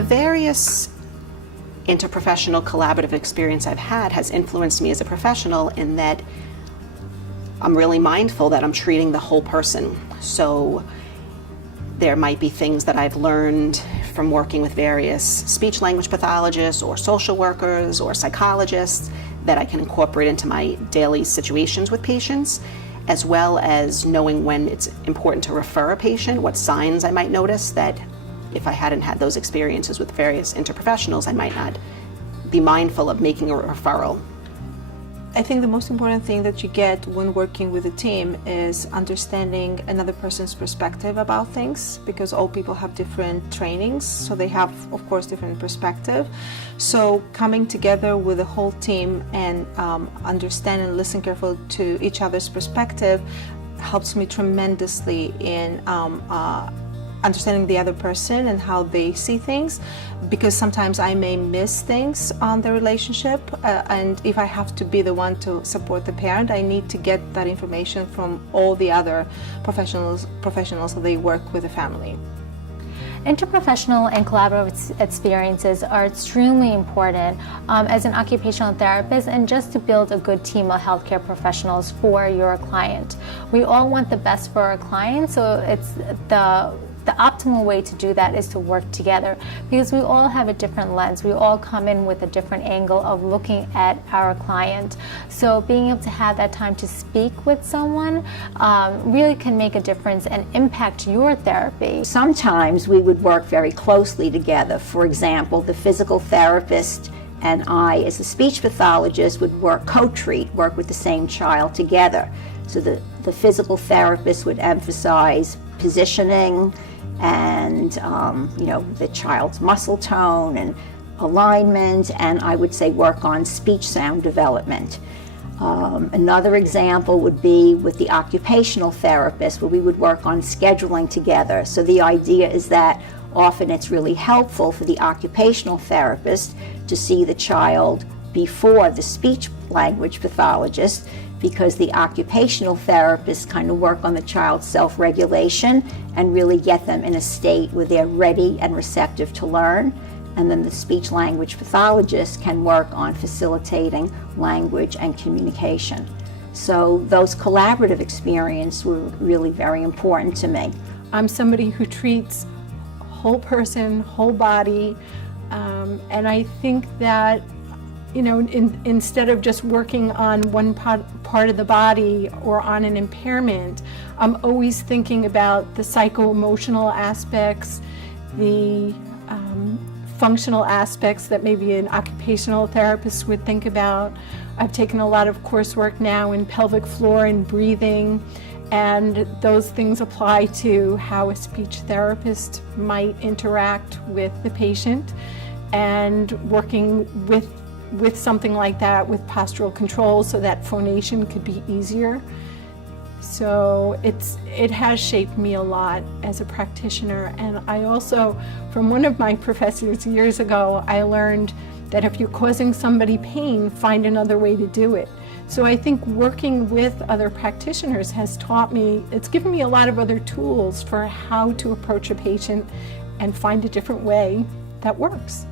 The various interprofessional collaborative experience I've had has influenced me as a professional in that I'm really mindful that I'm treating the whole person. So there might be things that I've learned from working with various speech language pathologists or social workers or psychologists that I can incorporate into my daily situations with patients, as well as knowing when it's important to refer a patient, what signs I might notice that if I hadn't had those experiences with various interprofessionals, I might not be mindful of making a referral. I think the most important thing that you get when working with a team is understanding another person's perspective about things, because all people have different trainings, so they have, of course, different perspective. So coming together with a whole team and understand and listen carefully to each other's perspective helps me tremendously in understanding the other person and how they see things, because sometimes I may miss things on the relationship, and if I have to be the one to support the parent, I need to get that information from all the other professionals so they work with the family. Interprofessional and collaborative experiences are extremely important as an occupational therapist and just to build a good team of healthcare professionals for your client. We all want the best for our clients, so it's the optimal way to do that is to work together, because we all have a different lens. We all come in with a different angle of looking at our client. So being able to have that time to speak with someone really can make a difference and impact your therapy. Sometimes we would work very closely together. For example, the physical therapist and I, as a speech pathologist, would work with the same child together. So the physical therapist would emphasize positioning and the child's muscle tone and alignment, and I would say work on speech sound development. Another example would be with the occupational therapist, where we would work on scheduling together. So the idea is that often it's really helpful for the occupational therapist to see the child before the speech language pathologist, because the occupational therapists kind of work on the child's self-regulation and really get them in a state where they're ready and receptive to learn. And then the speech language pathologist can work on facilitating language and communication. So those collaborative experiences were really very important to me. I'm somebody who treats whole person, whole body, and I think that instead of just working on one part of the body or on an impairment, I'm always thinking about the psycho-emotional aspects, the functional aspects that maybe an occupational therapist would think about. I've taken a lot of coursework now in pelvic floor and breathing, and those things apply to how a speech therapist might interact with the patient, and working with something like that with postural control so that phonation could be easier. So it has shaped me a lot as a practitioner. And I also, from one of my professors years ago, I learned that if you're causing somebody pain, find another way to do it. So I think working with other practitioners has taught me, it's given me a lot of other tools for how to approach a patient and find a different way that works.